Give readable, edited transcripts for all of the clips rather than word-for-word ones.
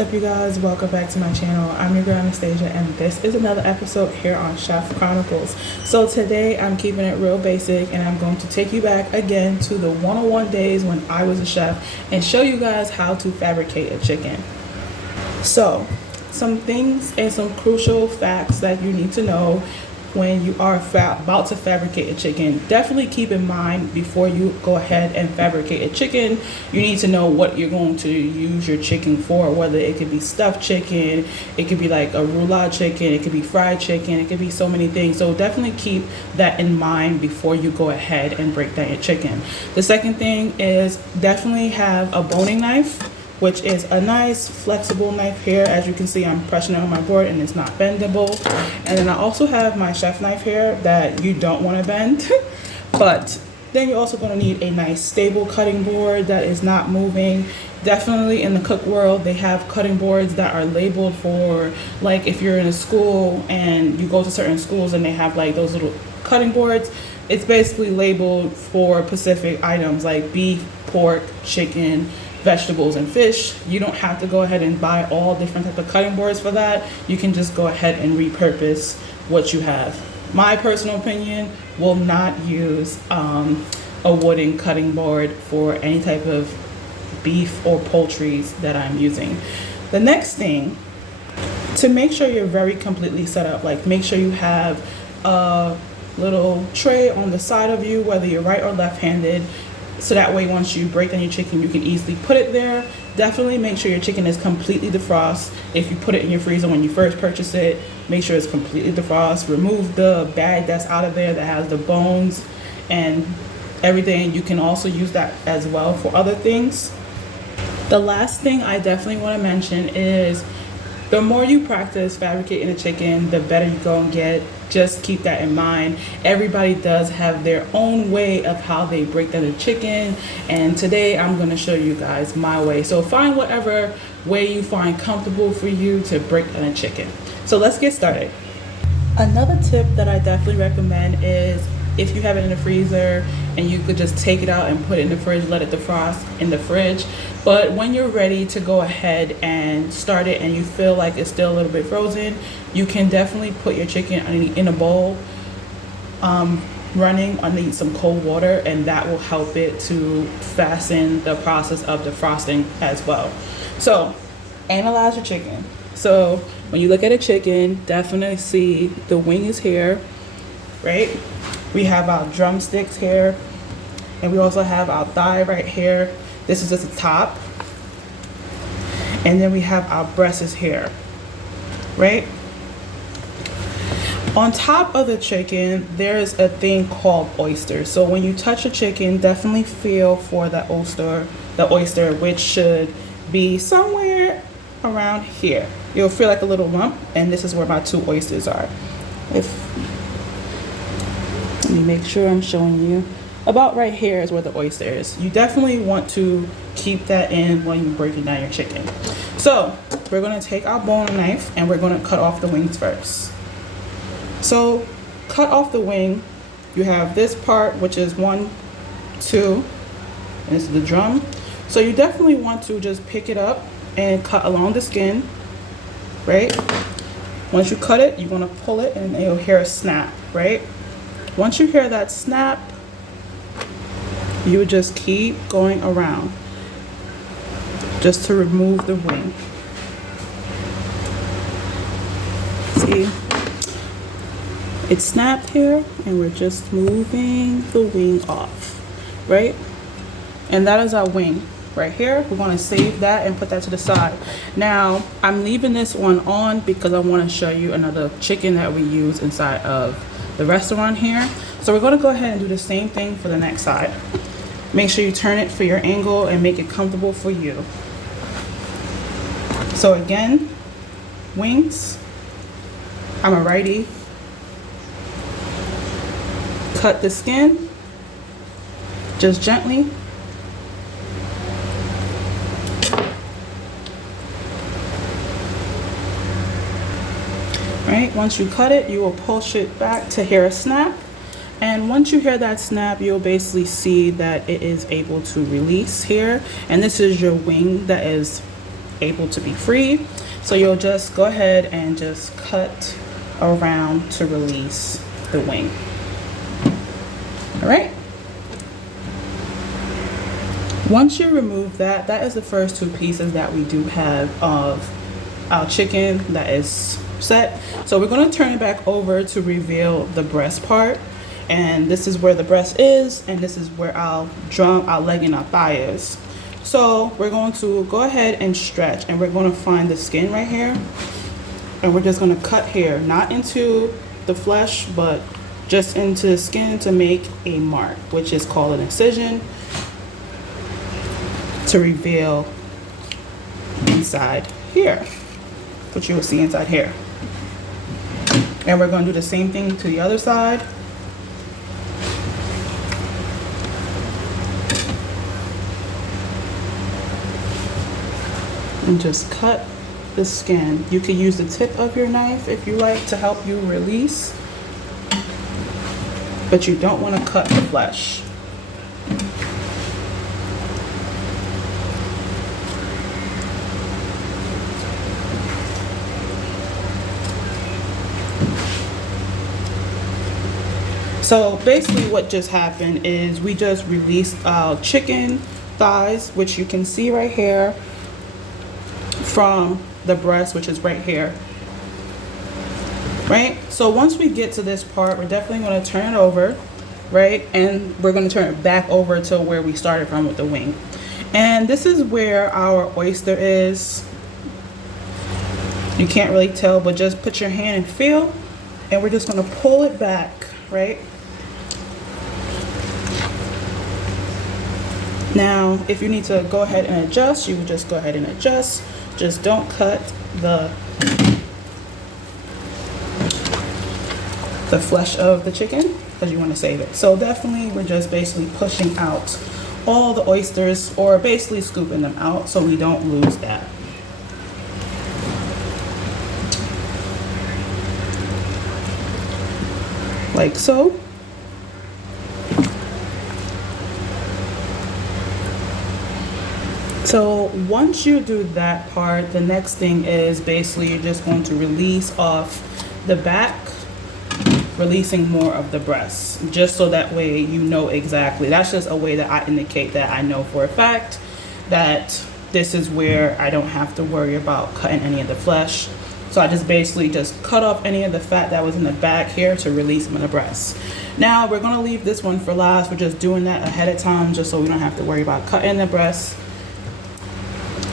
up, you guys? Welcome back to my channel. I'm your girl Anastasia, and this is another episode here on Chef Chronicles. So today I'm keeping it real basic, and I'm going to take you back again to the 101 days when I was a chef and show you guys how to fabricate a chicken. So some things and some crucial facts that you need to know when you are about to fabricate a chicken. Definitely keep in mind before you go ahead and fabricate a chicken, you need to know what you're going to use your chicken for, whether it could be stuffed chicken, it could be like a roulade chicken, it could be fried chicken, it could be so many things. So definitely keep that in mind before you go ahead and break down your chicken. The second thing is definitely have a boning knife, which is a nice flexible knife here. As you can see, I'm pressing it on my board and it's not bendable. And then I also have my chef knife here that you don't want to bend. But then you're also going to need a nice stable cutting board that is not moving. Definitely in the cook world, they have cutting boards that are labeled for, like if you're in a school and you go to certain schools and they have like those little cutting boards, it's basically labeled for specific items like beef, pork, chicken, vegetables, and fish. You don't have to go ahead and buy all different types of cutting boards for that. You can just go ahead and repurpose what you have. My personal opinion, will not use a wooden cutting board for any type of beef or poultries that I'm using. The next thing, to make sure you're very completely set up, like make sure you have a little tray on the side of you, whether you're right or left-handed, so that way once you break down your chicken, you can easily put it there. Definitely make sure your chicken is completely defrosted. If you put it in your freezer when you first purchase it, make sure it's completely defrosted. Remove the bag that's out of there that has the bones and everything. You can also use that as well for other things. The last thing I definitely want to mention is the more you practice fabricating a chicken, the better you go and get. Just keep that in mind. Everybody does have their own way of how they break down a chicken, and today I'm going to show you guys my way. So find whatever way you find comfortable for you to break down a chicken. So let's get started. Another tip that I definitely recommend is if you have it in the freezer and you could just take it out and put it in the fridge, let it defrost in the fridge. But when you're ready to go ahead and start it and you feel like it's still a little bit frozen, you can definitely put your chicken in a bowl running underneath some cold water, and that will help it to fasten the process of defrosting as well. So analyze your chicken. So when you look at a chicken, definitely see the wing is here, right? We have our drumsticks here, and we also have our thigh right here. This is just the top. And then we have our breasts here, right? On top of the chicken, there's a thing called oysters. So when you touch a chicken, definitely feel for the oyster, which should be somewhere around here. You'll feel like a little lump, and this is where my 2 oysters are. Let me make sure I'm showing you. About right here is where the oyster is. You definitely want to keep that in when you're breaking down your chicken. So we're going to take our bone knife and we're going to cut off the wings first. So cut off the wing. You have this part, which is 1, 2, and this is the drum. So you definitely want to just pick it up and cut along the skin, right? Once you cut it, you're going to pull it and you'll hear a snap, right? Once you hear that snap, you would just keep going around just to remove the wing. See, it snapped here, and we're just moving the wing off, right? And that is our wing right here. We're going to save that and put that to the side. Now I'm leaving this one on because I want to show you another chicken that we use inside of the restaurant here. So we're going to go ahead and do the same thing for the next side. Make sure you turn it for your angle and make it comfortable for you. So again, wings, I'm a righty. Cut the skin, just gently. Right, once you cut it, you will push it back to hear a snap. And once you hear that snap, you'll basically see that it is able to release here. And this is your wing that is able to be free. So you'll just go ahead and just cut around to release the wing. All right. Once you remove that, that is the first two pieces that we do have of our chicken that is set. So we're going to turn it back over to reveal the breast part. And this is where the breast is, and this is where our drum, our leg, and our thigh is. So we're going to go ahead and stretch, and we're going to find the skin right here. And we're just going to cut here, not into the flesh, but just into the skin to make a mark, which is called an incision, to reveal inside here, what you will see inside here. And we're going to do the same thing to the other side. And just cut the skin. You can use the tip of your knife if you like to help you release, but you don't want to cut the flesh. So basically what just happened is we just released our chicken thighs, which you can see right here, from the breast, which is right here. Right? So once we get to this part, we're definitely going to turn it over, right? And we're going to turn it back over to where we started from with the wing. And this is where our oyster is. You can't really tell, but just put your hand and feel, and we're just going to pull it back, right? Now, if you need to go ahead and adjust, you would just go ahead and adjust. Just don't cut the flesh of the chicken because you want to save it. So definitely we're just basically pushing out all the oysters, or basically scooping them out so we don't lose that. Like so. So once you do that part, the next thing is basically you're just going to release off the back, releasing more of the breast, just so that way you know exactly. That's just a way that I indicate that I know for a fact that this is where I don't have to worry about cutting any of the flesh. So I just basically just cut off any of the fat that was in the back here to release some of the breast. Now we're going to leave this one for last. We're just doing that ahead of time just so we don't have to worry about cutting the breast.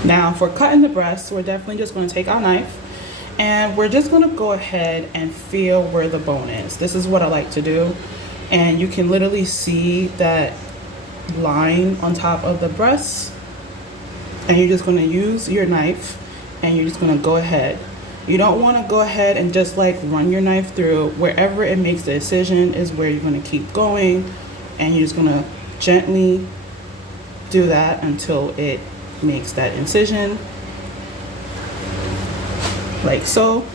Now for cutting the breast, we're definitely just going to take our knife and we're just going to go ahead and feel where the bone is. This is what I like to do. And you can literally see that line on top of the breast. And you're just going to use your knife and you're just going to go ahead. You don't want to go ahead and just like run your knife through. Wherever it makes the incision is where you're going to keep going. And you're just going to gently do that until it makes that incision, like so,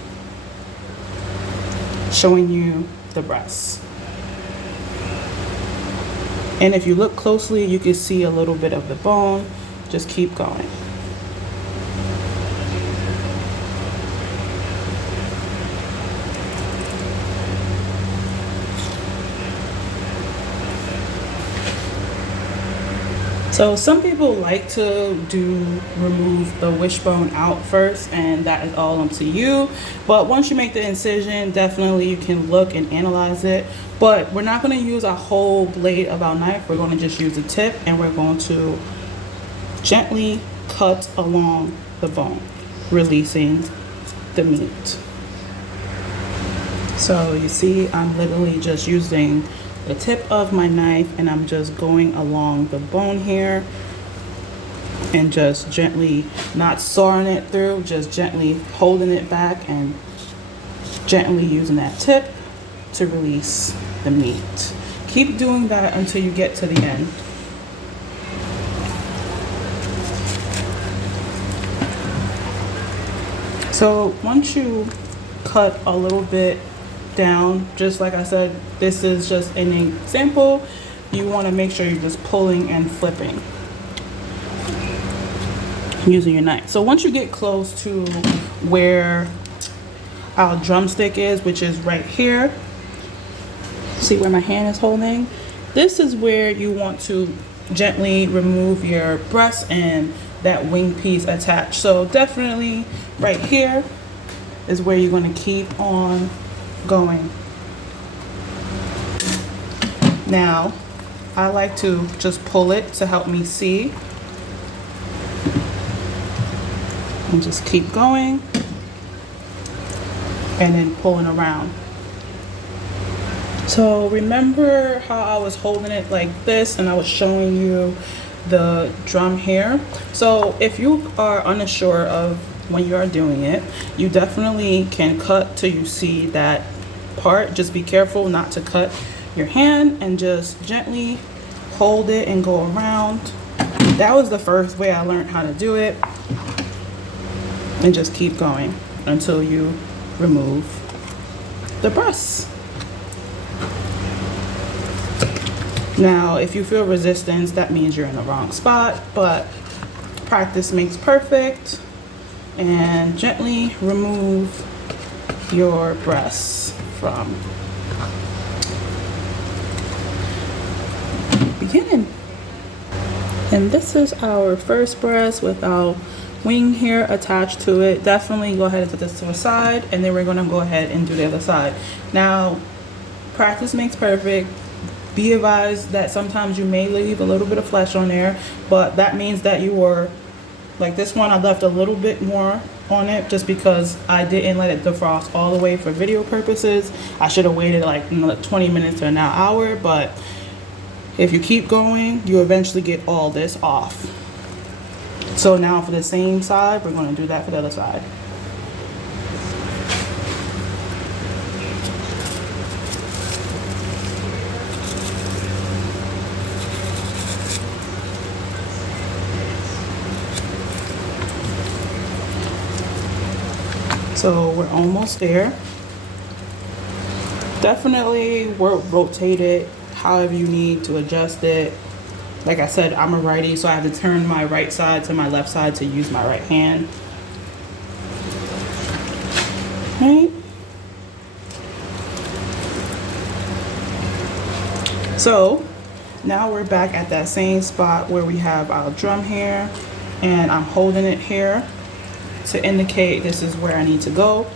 showing you the breast. And if you look closely, you can see a little bit of the bone. Just keep going. So some people like to remove the wishbone out first, and that is all up to you. But once you make the incision, definitely you can look and analyze it. But we're not going to use a whole blade of our knife. We're going to just use the tip, and we're going to gently cut along the bone, releasing the meat. So you see, I'm literally just using the tip of my knife and I'm just going along the bone here and just gently, not sawing it through, just gently holding it back and gently using that tip to release the meat. Keep doing that until you get to the end. So once you cut a little bit down, just like I said, this is just an example. You want to make sure you're just pulling and flipping. using your knife. So once you get close to where our drumstick is, which is right here, see where my hand is holding? This is where you want to gently remove your breast and that wing piece attached. So definitely right here is where you're going to keep on going. Now, I like to just pull it to help me see. And just keep going. And then pulling around. So remember how I was holding it like this and I was showing you the drum here? So if you are unsure of when you are doing it, you definitely can cut till you see that part. Just be careful not to cut your hand and just gently hold it and go around. That was the first way I learned how to do it. And just keep going until you remove the breast. Now, if you feel resistance, that means you're in the wrong spot, but practice makes perfect. And gently remove your breasts from beginning. And this is our first breast with our wing here attached to it. Definitely go ahead and put this to the side, and then we're going to go ahead and do the other side. Now, practice makes perfect. Be advised that sometimes you may leave a little bit of flesh on there, but that means that you were, like this one, I left a little bit more on it just because I didn't let it defrost all the way for video purposes. I should have waited like 20 minutes to an hour, but if you keep going, you eventually get all this off. So now for the same side, we're going to do that for the other side. So we're almost there. Definitely rotate it however you need to adjust it. Like I said, I'm a righty, so I have to turn my right side to my left side to use my right hand. Right? So now we're back at that same spot where we have our drum here, and I'm holding it here to indicate this is where I need to go.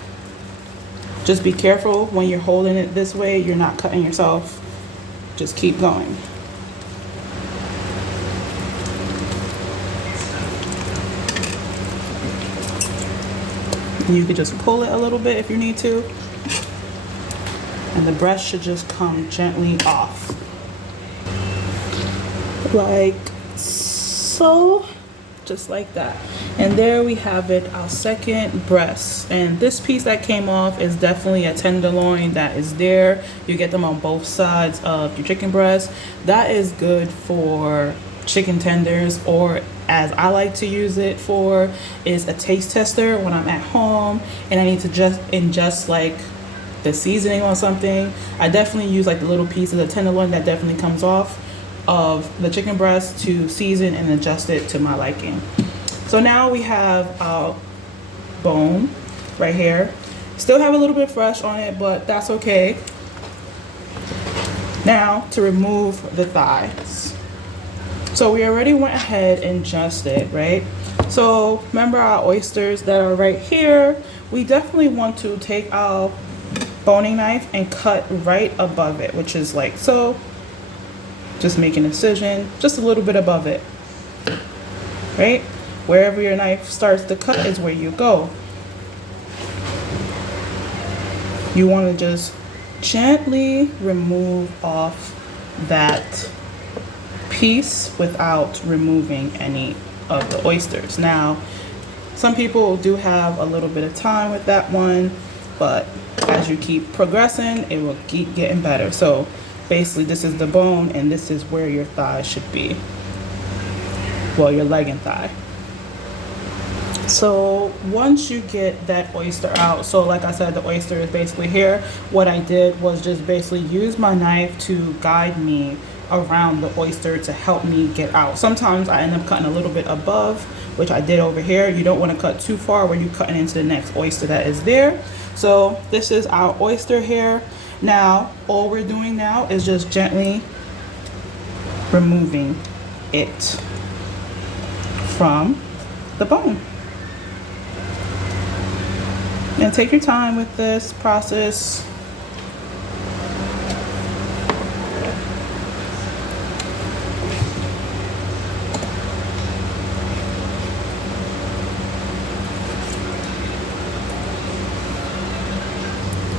Just be careful when you're holding it this way, you're not cutting yourself. Just keep going. You could just pull it a little bit if you need to. And the breast should just come gently off. Like so. Just like that. And there we have it, our second breast. And this piece that came off is definitely a tenderloin that is there. You get them on both sides of your chicken breast. That is good for chicken tenders, or as I like to use it for, is a taste tester when I'm at home and I need to just ingest like the seasoning on something. I definitely use like the little piece of the tenderloin that definitely comes off of the chicken breast to season and adjust it to my liking. So now we have our bone right here. Still have a little bit fresh on it, but that's okay. Now to remove the thighs. So we already went ahead and adjusted, right? So remember our oysters that are right here, we definitely want to take our boning knife and cut right above it, which is like so. Just make an incision just a little bit above it, right? Wherever your knife starts to cut is where you go. You want to just gently remove off that piece without removing any of the oysters. Now, some people do have a little bit of time with that one, but as you keep progressing, it will keep getting better. So basically, this is the bone, and this is where your thigh should be. Well, your leg and thigh. So once you get that oyster out, so like I said, the oyster is basically here. What I did was just basically use my knife to guide me around the oyster to help me get out. Sometimes I end up cutting a little bit above, which I did over here. You don't want to cut too far when you're cutting into the next oyster that is there. So this is our oyster here. Now all we're doing now is just gently removing it from the bone. And take your time with this process.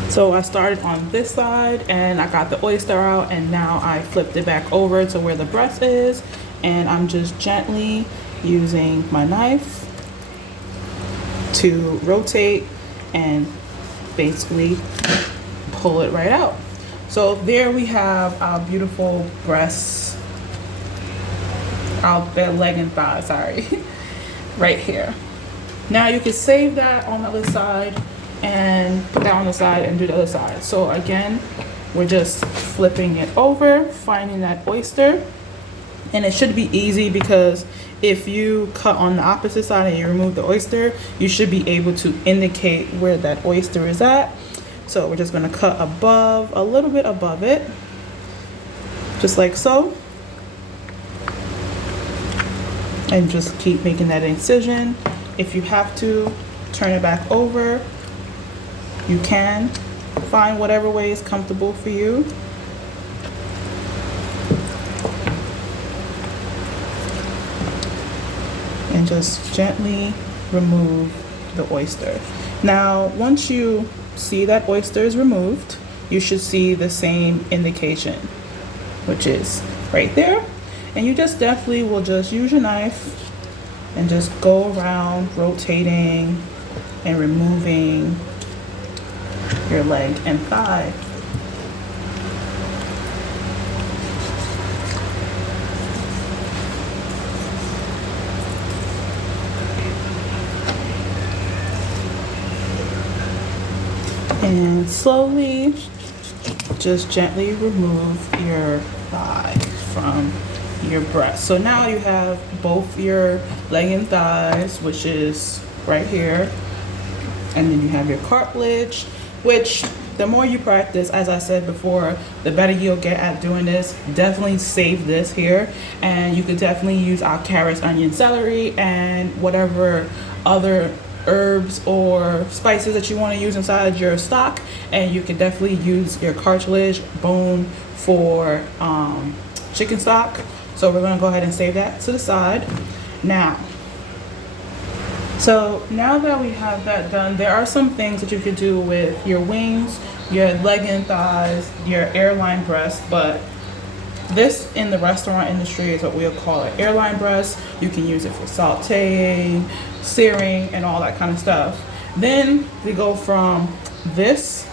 So I started on this side and I got the oyster out, and now I flipped it back over to where the breast is, and I'm just gently using my knife to rotate and basically pull it right out. So there we have our beautiful breasts, our leg and thigh, sorry, right here. Now you can save that on the other side and put that on the side and do the other side. So again, we're just flipping it over, finding that oyster, and it should be easy because if you cut on the opposite side and you remove the oyster, you should be able to indicate where that oyster is at. So we're just going to cut above, a little bit above it, just like so, and just keep making that incision. If you have to turn it back over, you can. Find whatever way is comfortable for you. And just gently remove the oyster. Now, once you see that oyster is removed, you should see the same indication, which is right there. And you just definitely will just use your knife and just go around rotating and removing your leg and thigh. And slowly, just gently remove your thigh from your breast. So now you have both your leg and thighs, which is right here. And then you have your cartilage, which the more you practice, as I said before, the better you'll get at doing this. Definitely save this here, and you could definitely use our carrots, onion, celery, and whatever other herbs or spices that you want to use inside your stock. And you can definitely use your cartilage bone for chicken stock. So we're going to go ahead and save that to the side now. So now that we have that done, there are some things that you could do with your wings, your leg and thighs, your airline breast, but this in the restaurant industry is what we'll call an airline breast. You can use it for sauteing, searing, and all that kind of stuff. Then we go from this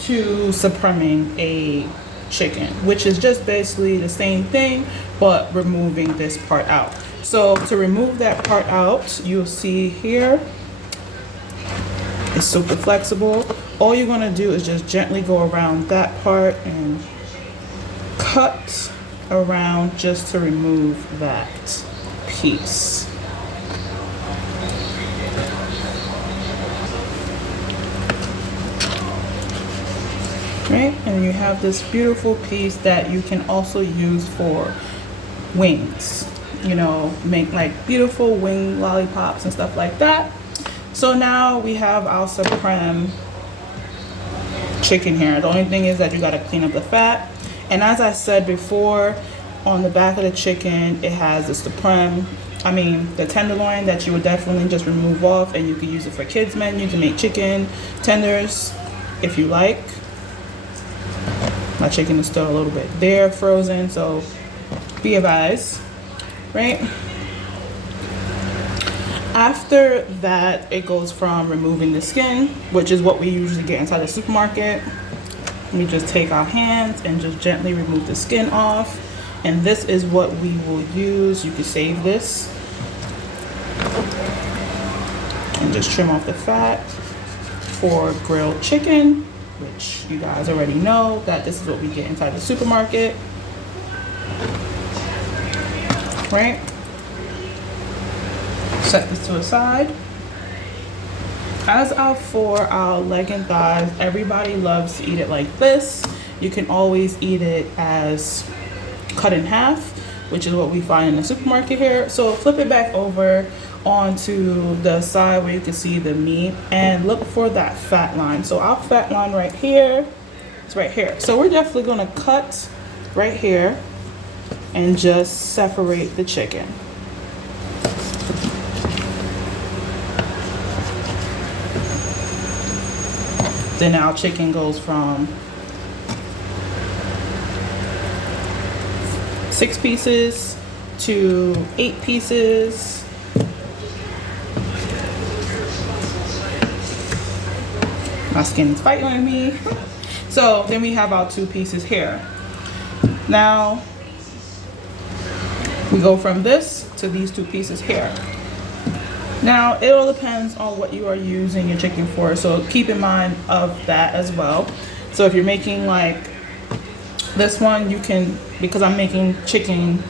to supreming a chicken, which is just basically the same thing, but removing this part out. So to remove that part out, you'll see here, it's super flexible. All you're gonna do is just gently go around that part and cut around just to remove that piece. Right, and you have this beautiful piece that you can also use for wings. You know, make like beautiful wing lollipops and stuff like that. So now we have our supreme chicken here. The only thing is that you got to clean up the fat. And as I said before, on the back of the chicken, it has the tenderloin that you would definitely just remove off, and you can use it for kids menu to make chicken tenders if you like. My chicken is still a little bit there, frozen, so be advised. Right? After that, it goes from removing the skin, which is what we usually get inside the supermarket. We just take our hands and just gently remove the skin off. And this is what we will use. You can save this and just trim off the fat for grilled chicken, which you guys already know that this is what we get inside the supermarket. Right? Set this to the side. As for our leg and thighs, everybody loves to eat it like this. You can always eat it as cut in half, which is what we find in the supermarket here. So flip it back over onto the side where you can see the meat and look for that fat line. So our fat line right here, it's right here. So we're definitely gonna cut right here and just separate the chicken. Then our chicken goes from 6 pieces to 8 pieces. My skin is fighting with me. So then we have our 2 pieces here. Now we go from this to these 2 pieces here. Now it all depends on what you are using your chicken for, so keep in mind of that as well. So if you're making like this one, you can, because I'm making chicken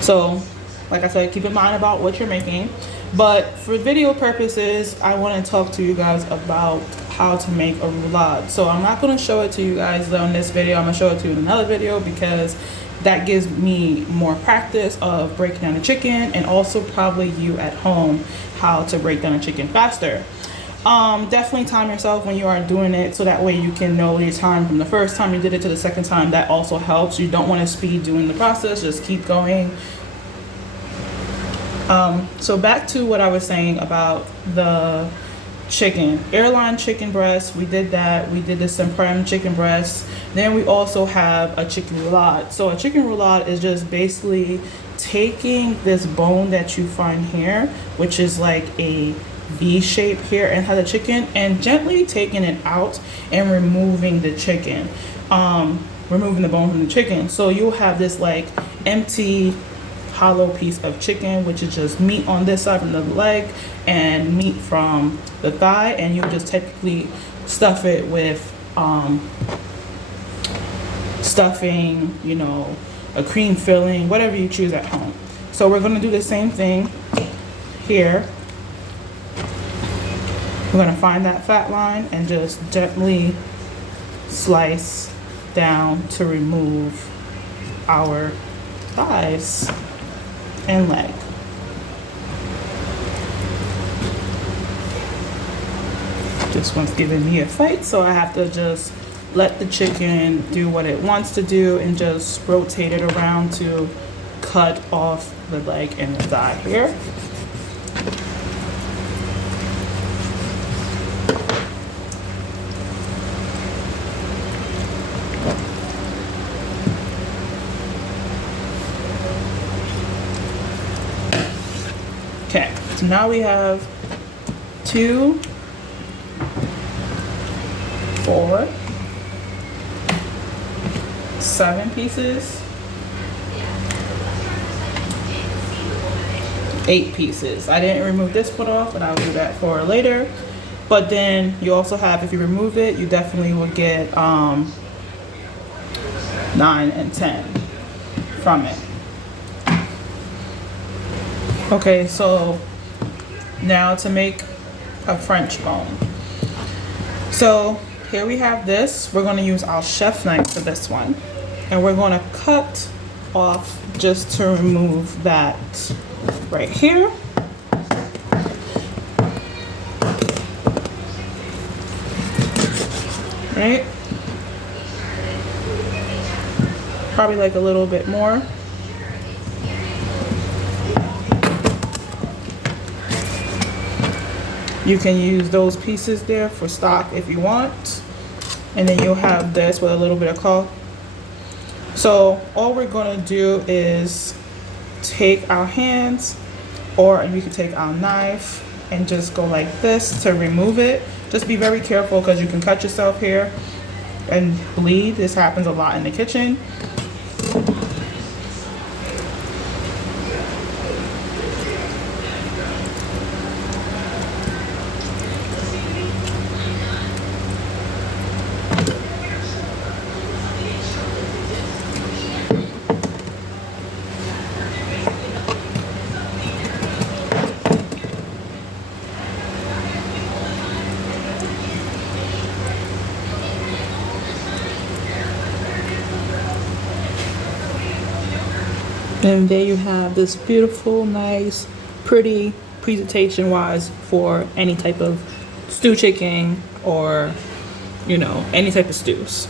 so like I said, keep in mind about what you're making. But for video purposes, I want to talk to you guys about how to make a roulade. So I'm not going to show it to you guys on this video. I'm going to show it to you in another video because that gives me more practice of breaking down a chicken, and also probably you at home how to break down a chicken faster. Definitely time yourself when you are doing it, so that way you can know your time from the first time you did it to the second time. That also helps. You don't want to speed doing the process, just keep going. So back to what I was saying about the chicken. Airline chicken breast, we did that. We did the supreme chicken breast. Then we also have a chicken roulade. So a chicken roulade is just basically taking this bone that you find here, which is like a V shape here, and has a chicken, and gently taking it out and removing the chicken, removing the bone from the chicken. So you'll have this like empty hollow piece of chicken, which is just meat on this side from the leg and meat from the thigh, and you just typically stuff it with stuffing, you know, a cream filling, whatever you choose at home. So we're going to do the same thing here. We're going to find that fat line and just gently slice down to remove our thighs and leg. This one's giving me a fight, so I have to just let the chicken do what it wants to do and just rotate it around to cut off the leg and the thigh here. Okay, so now we have 2, 4, 7 pieces, 8 pieces. I didn't remove this one off, but I'll do that for later. But then you also have, if you remove it, you definitely will get 9 and 10 from it. Okay, so now to make a French bone. So here we have this. We're going to use our chef knife for this one, and we're going to cut off just to remove that right here. Right? Probably like a little bit more. You can use those pieces there for stock if you want. And then you'll have this with a little bit of caulk. So all we're going to do is take our hands, or you can take our knife and just go like this to remove it. Just be very careful because you can cut yourself here and bleed. This happens a lot in the kitchen. And there you have this beautiful, nice, pretty presentation wise for any type of stew chicken or, any type of stews.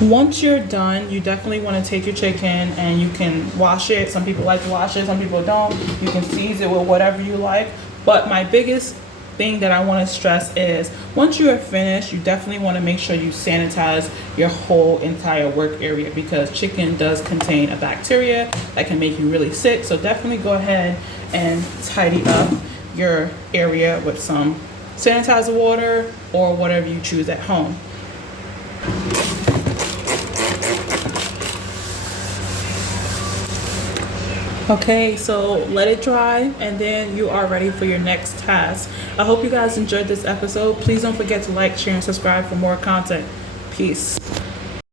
Once you're done, you definitely want to take your chicken and you can wash it. Some people like to wash it, some people don't. You can season it with whatever you like. But my biggest thing that I want to stress is once you are finished, you definitely want to make sure you sanitize your whole entire work area, because chicken does contain a bacteria that can make you really sick. So definitely go ahead and tidy up your area with some sanitizer water or whatever you choose at home. Okay, so let it dry and then you are ready for your next task. I hope you guys enjoyed this episode. Please don't forget to like, share, and subscribe for more content. Peace.